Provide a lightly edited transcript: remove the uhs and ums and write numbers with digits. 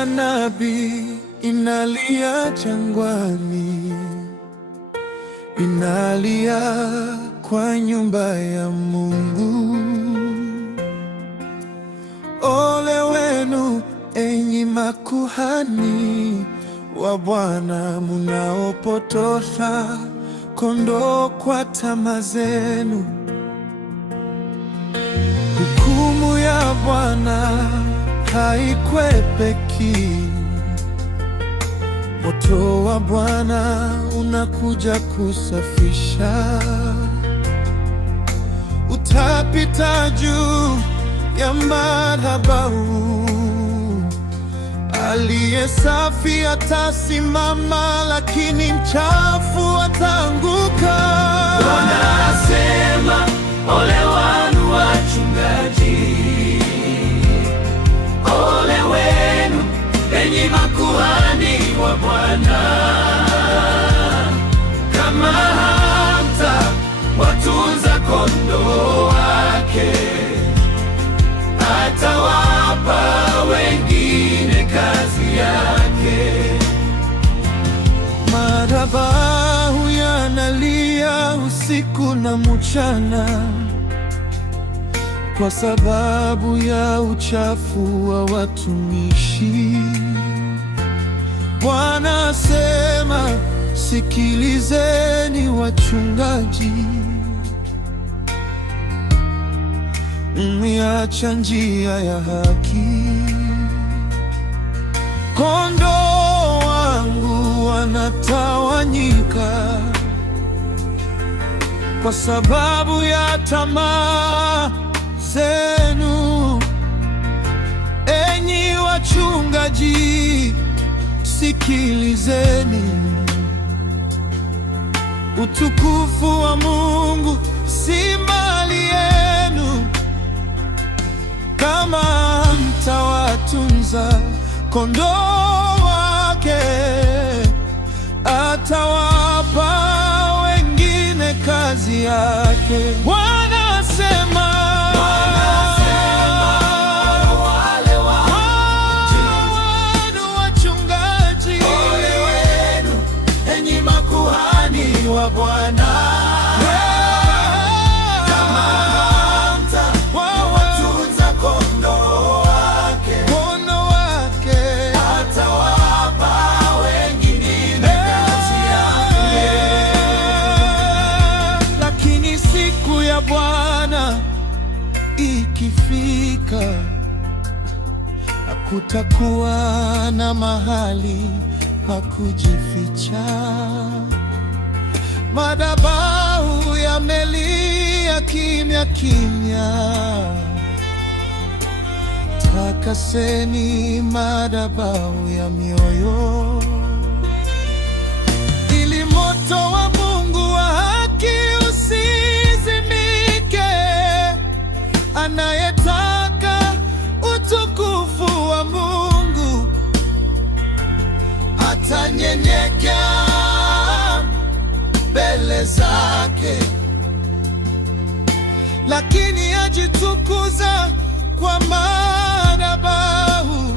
ya nabii inalia jangwani, inalia kwa nyumba ya Mungu. Ole wenu enyi makuhani wa Bwana, munaopotosha kondoo kwa tamaa zenu. Hukumu ya Bwana haikwepeki, moto wa Bwana unakuja kusafisha. Utapita juu ya madhabahu, aliye safi atasimama, lakini mchafu ataanguka. Bwana asema, ole wenu wachungaji, ole wenu enyi makuhani wa Bwana, kama hamta watunza kondoo wake, atawapa wengine kazi yake. Madhabahu yanalia usiku na mchana kwa sababu ya uchafu wa watumishi. Bwana asema, sikilizeni wachungaji, mmeacha njia ya haki. Kondoo wangu wanatawanyika kwa sababu ya tamaa zenu. Enyi wachungaji, sikilizeni. Utukufu wa Mungu si mali yenu. Kama mtawatunza kondoo wake, atawapa wengine kazi yake. Bwana asema, wale wenu wachungaji, ole wenu enyi makuhani wa Bwana, Bwana ikifika, hakutakuwa na mahali pa kujificha. Madhabahu yamelia kimya kimya. Takaseni madhabahu ya mioyo, ili moto wa Mungu wa haki anayetaka utukufu wa Mungu atanyenyekea mbele zake, lakini ajitukuza kwa madhabahu